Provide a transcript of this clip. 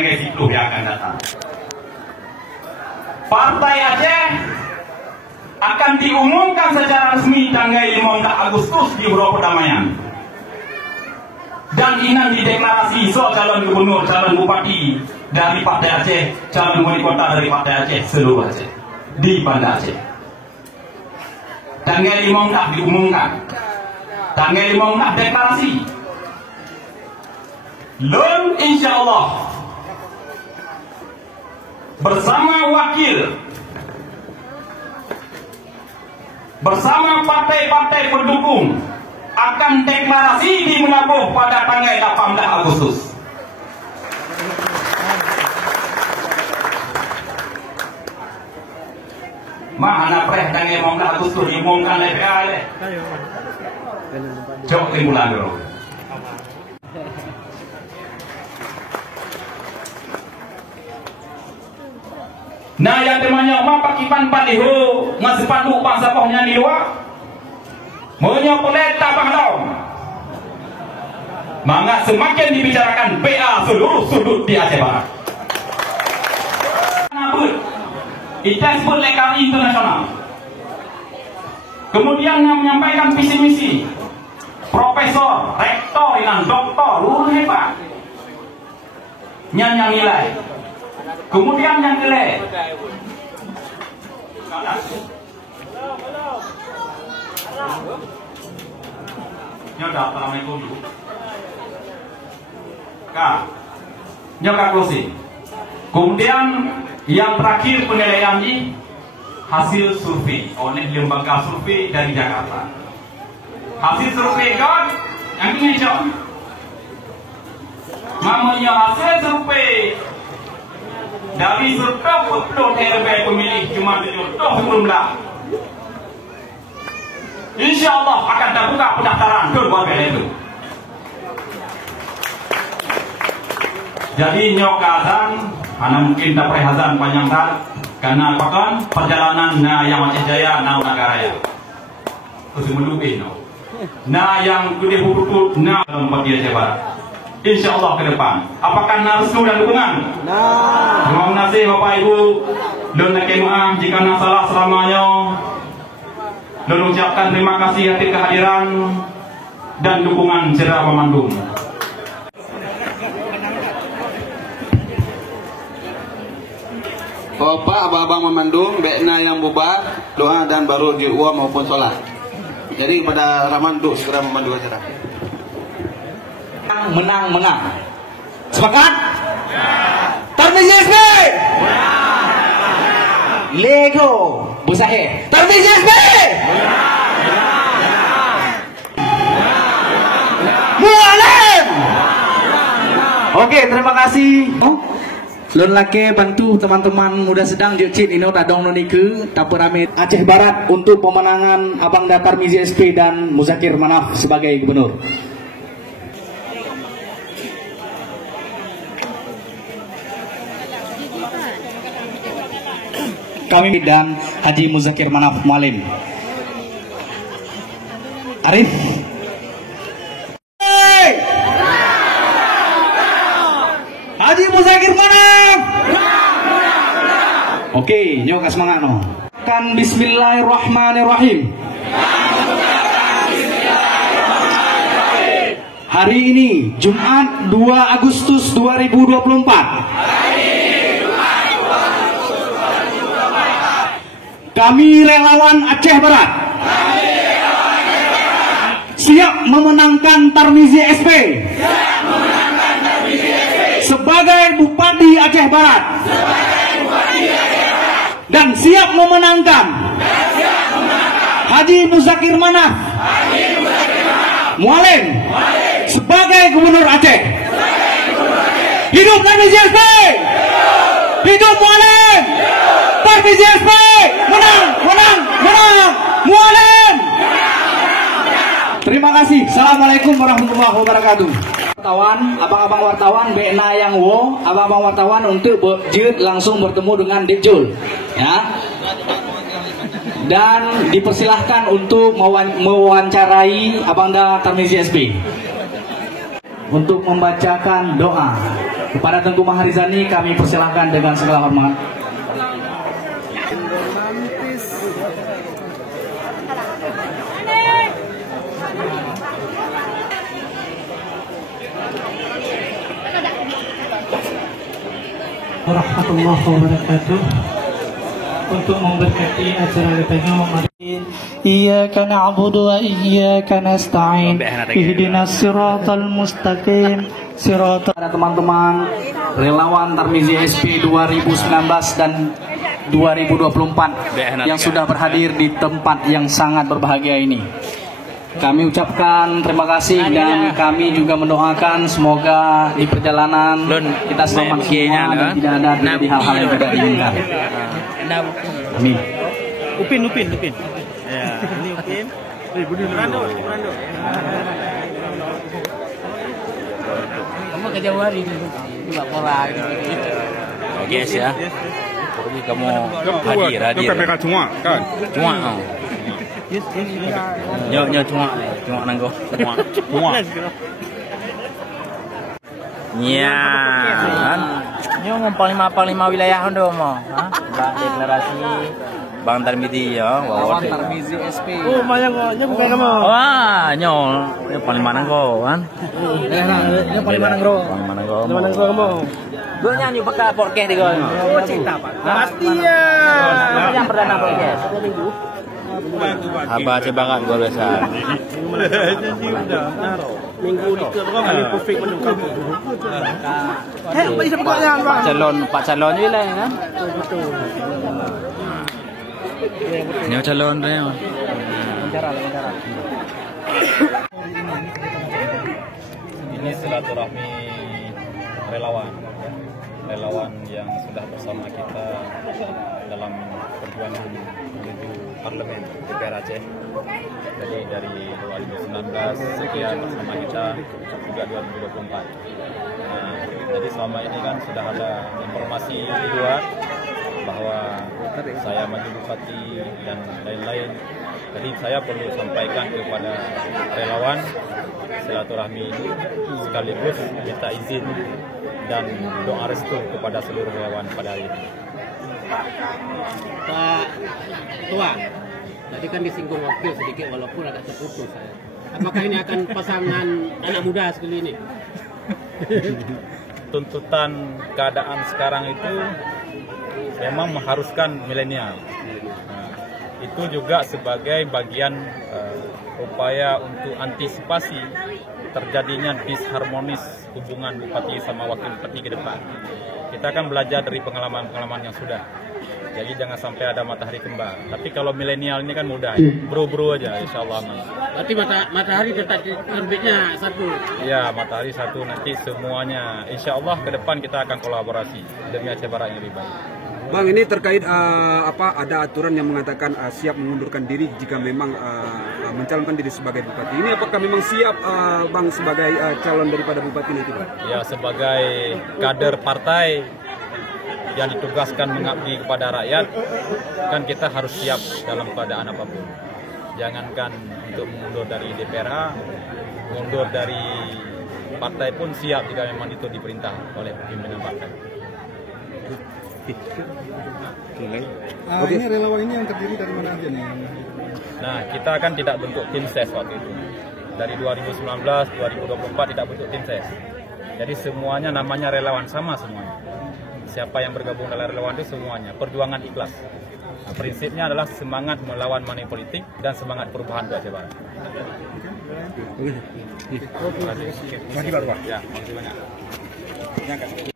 tanggal 10 yang akan datang. Partai Aceh akan diumumkan secara resmi tanggal 15 Agustus di Buro Perdamaian. Dan ini dideklarasi soal calon gubernur, calon bupati dari Partai Aceh, calon wali kota dari Partai Aceh, seluruh Aceh, di Banda Aceh. Tanggal 15 diumumkan. Tanggal 15 deklarasi. Lalu insya Allah bersama wakil, bersama partai-partai pendukung akan deklarasi di Menabuh pada tanggal 18 Agustus. Mana preh tanggal 15 Agustus diumumkan LPA le. Jok timbulan dulu. Nah yang temanya ma pakipan paliho ngasih pandu bangsa pohnya di luar. Maunya koleta bang dong. Maka semakin dibicarakan PA seluruh sudut di Aceh Barat. Itu sebut lekar internasional. Kemudian yang menyampaikan visi misi, profesor, rektor, dan doktor, luar hebat. Yang nilai. Kemudian yang nilai. Nyoda assalamualaikum dulu. Kak, nyoda closing. Kemudian yang terakhir penilaian ini hasil survei oleh lembaga survei dari Jakarta. Hasil survei kan yang ini jauh. Namanya hasil survei dari 140 RB pemilih cuma 70 sebelum dah. Insya Allah akan terbuka pendaftaran ke warga itu. Jadi nyokazan, anak mungkin tak perhazan panjang tak, karena apakah perjalanan na yang Aceh Jaya na negara ya. Terus menubih no. Na yang gede huruf na tempat di Aceh Barat. Insya Allah ke depan. Apakah na restu dan dukungan? Nah. Terima kasih Bapak Ibu. Dan maaf jika na salah selamanya. Dan ucapkan terima kasih atas kehadiran dan dukungan Cerah Memandung. Bapak abang memandung bekna yang bubar doa dan baru diuah maupun sholat. Jadi pada Ramandu segera memandu acara. Menang. Sepakat? Tarmizi SB. Lego Busahe. Tarmizi SB. Mualim. Oke, terima kasih. Lon lake bantu teman-teman muda sedang jecin ino tadong noniku taperame Aceh Barat untuk pemenangan Abang Datar Mizi SP dan Muzakir Manaf sebagai gubernur. Kami dan Haji Muzakir Manaf Malim. Arif. Haji Muzakir Manaf. Oke, nyoka semangat no. Kan Bismillahirrahmanirrahim. Hari ini Jumat 2 Agustus 2024. Kami relawan Aceh Barat siap memenangkan Tarmizi SP sebagai Bupati Aceh Barat dan siap memenangkan Haji Muzakir Manaf Mualim sebagai Gubernur Aceh. Hidup Tarmizi SP! Hidup Mualim! Tarmizi SP! Menang! Mualim! Terima kasih. Assalamualaikum warahmatullahi wabarakatuh. Wartawan, abang-abang wartawan, BNA yang wo, abang-abang wartawan untuk berjut langsung bertemu dengan Dekjul, ya. Dan dipersilahkan untuk mewawancarai Abang Tarmizi SP untuk membacakan doa. Kepada Tengku Maharizani kami persilahkan dengan segala hormat. Warahmatullahi wabarakatuh. Untuk memberkati acara kita mari Iyyaka na'budu wa iyyaka nasta'in ihdinas siratal mustaqim siratal. Para teman-teman relawan Tarmizi SP 2019 dan 2024 yang sudah berhadir di tempat yang sangat berbahagia ini, kami ucapkan terima kasih dan kami juga mendoakan semoga di perjalanan kita selamat semua dan tidak ada terjadi hal-hal yang tidak diinginkan. Amin. Upin. Ya, ini Upin. Rando. Kamu kerja hari ini. Coba pola gitu. Guys ya. Pokoknya kamu hadir. Kamera cuma kan? Cuma. Nyo cuma nanggo. Cuma. Iya. Kan? Nyo panglima wilayah ndo mo. Hah? Deklarasi Bang Tarmizi ya. Relawan Tarmizi SP. Oh, mayang nyo bukan kamu. Wah, nyo panglima nanggo kan. Ini paling mana bro? Mana kamu? Gue nyanyi pakai podcast di gue. Oh, cinta Pak. Pasti ya. Yang perdana podcast. Abah coba kan gue biasa. Minggu ni ke orang kali perfect menunggu. Pak calon ni lah kan. Ini calon dia. Ini silaturahmi relawan yang sudah bersama kita dalam perjuangan menuju parlemen DPR Aceh. Jadi dari 2019 sekian bersama kita juga 2024. Nah, jadi selama ini kan sudah ada informasi di luar bahwa saya maju bupati dan lain-lain. Jadi saya perlu sampaikan kepada relawan silaturahmi ini sekaligus minta izin dan doa restu kepada seluruh relawan pada hari ini. Pak Tua, tadi kan disinggung wakil sedikit walaupun agak terputus saya. Apakah ini akan pasangan anak muda sekali ini? Tuntutan keadaan sekarang itu memang mengharuskan milenial. Nah, itu juga sebagai bagian upaya untuk antisipasi terjadinya disharmonis hubungan bupati sama wakil bupati ke depan. Kita akan belajar dari pengalaman-pengalaman yang sudah. Jadi jangan sampai ada matahari kembar. Tapi kalau milenial ini kan mudah, bro-bro aja, insya Allah. Berarti matahari tetap terbitnya satu. Ya, matahari satu, nanti semuanya. Insya Allah ke depan kita akan kolaborasi demi Aceh Barat yang lebih baik. Bang, ini terkait ada aturan yang mengatakan siap mengundurkan diri jika memang mencalonkan diri sebagai bupati. Ini apakah memang siap Bang sebagai calon daripada bupati nanti, Bang? Ya, sebagai kader partai yang ditugaskan mengabdi kepada rakyat, kan kita harus siap dalam keadaan apapun. Jangankan untuk mundur dari DPRA, mundur dari partai pun siap jika memang itu diperintah oleh pimpinan partai. Ini relawan ini yang terdiri dari mana aja nih? Nah, kita kan tidak bentuk tim ses waktu itu. Dari 2019, 2024 tidak bentuk tim ses. Jadi semuanya namanya relawan, sama semuanya. Siapa yang bergabung dalam relawan itu semuanya perjuangan ikhlas. Nah, prinsipnya adalah semangat melawan money politik dan semangat perubahan untuk Aceh Barat. Terima kasih. Ya, terima kasih banyak.